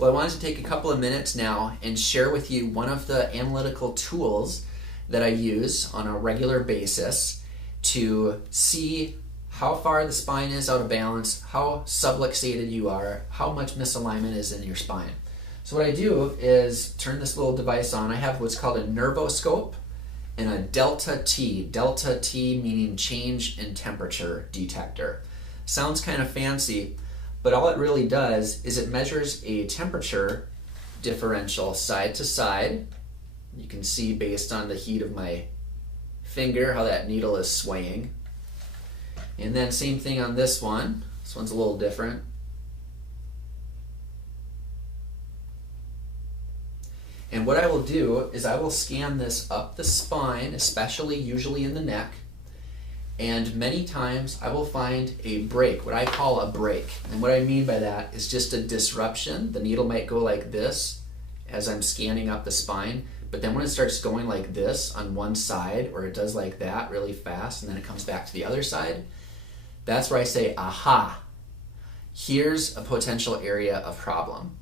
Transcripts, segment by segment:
Well, I wanted to take a couple of minutes now and share with you one of the analytical tools that I use on a regular basis to see how far the spine is out of balance, how subluxated you are, how much misalignment is in your spine. So what I do is turn this little device on. I have what's called a nervoscope and a delta T meaning change in temperature detector. Sounds kind of fancy, but all it really does is it measures a temperature differential side to side. You can see based on the heat of my finger how that needle is swaying. And then same thing on this one. This one's a little different. And what I will do is I will scan this up the spine, usually in the neck, and many times I will find a break, what I call a break. And what I mean by that is just a disruption. The needle might go like this as I'm scanning up the spine, but then when it starts going like this on one side, or it does like that really fast, and then it comes back to the other side, that's where I say, aha, here's a potential area of problem.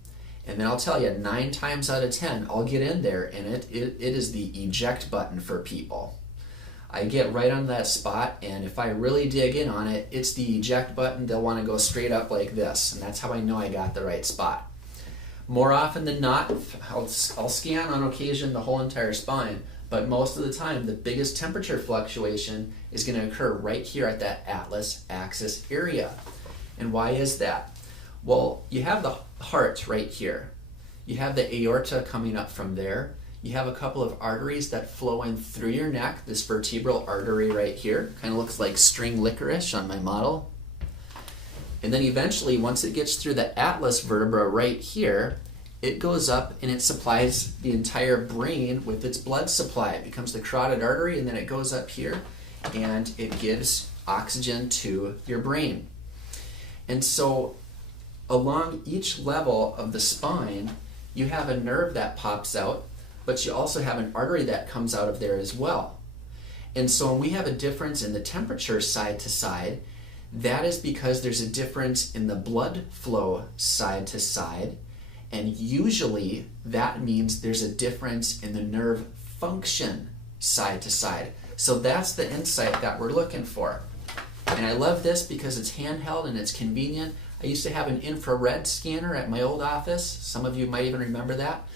And then I'll tell you, 9 times out of 10, I'll get in there, and it is the eject button for people. I get right on that spot, and if I really dig in on it, it's the eject button. They'll want to go straight up like this, and that's how I know I got the right spot. More often than not, I'll scan on occasion the whole entire spine, but most of the time, the biggest temperature fluctuation is going to occur right here at that atlas axis area. And why is that? Well, you have the heart right here. You have the aorta coming up from there. You have a couple of arteries that flow in through your neck. This vertebral artery right here kind of looks like string licorice on my model. And then eventually, once it gets through the atlas vertebra right here, it goes up and it supplies the entire brain with its blood supply. It becomes the carotid artery, and then it goes up here and it gives oxygen to your brain. And so along each level of the spine, you have a nerve that pops out, but you also have an artery that comes out of there as well. And so when we have a difference in the temperature side to side, that is because there's a difference in the blood flow side to side, and usually that means there's a difference in the nerve function side to side. So that's the insight that we're looking for. And I love this because it's handheld and it's convenient. I used to have an infrared scanner at my old office. Some of you might even remember that.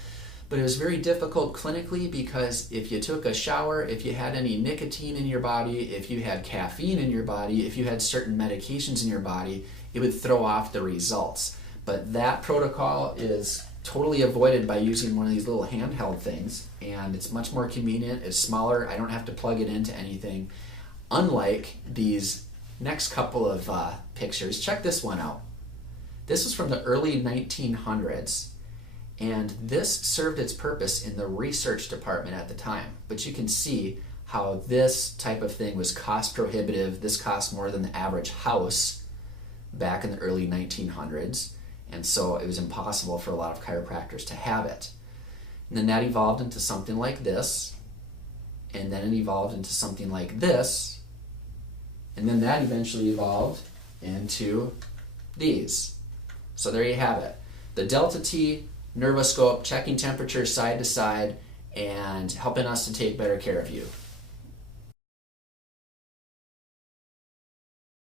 But it was very difficult clinically because if you took a shower, if you had any nicotine in your body, if you had caffeine in your body, if you had certain medications in your body, it would throw off the results. But that protocol is totally avoided by using one of these little handheld things, and it's much more convenient, it's smaller, I don't have to plug it into anything. Unlike these next couple of pictures, check this one out. This was from the early 1900s, and this served its purpose in the research department at the time. But you can see how this type of thing was cost prohibitive. This cost more than the average house back in the early 1900s, and so it was impossible for a lot of chiropractors to have it. And then that evolved into something like this, and then it evolved into something like this, and then that eventually evolved into these. So there you have it. The delta T nervoscope checking temperature side to side and helping us to take better care of you.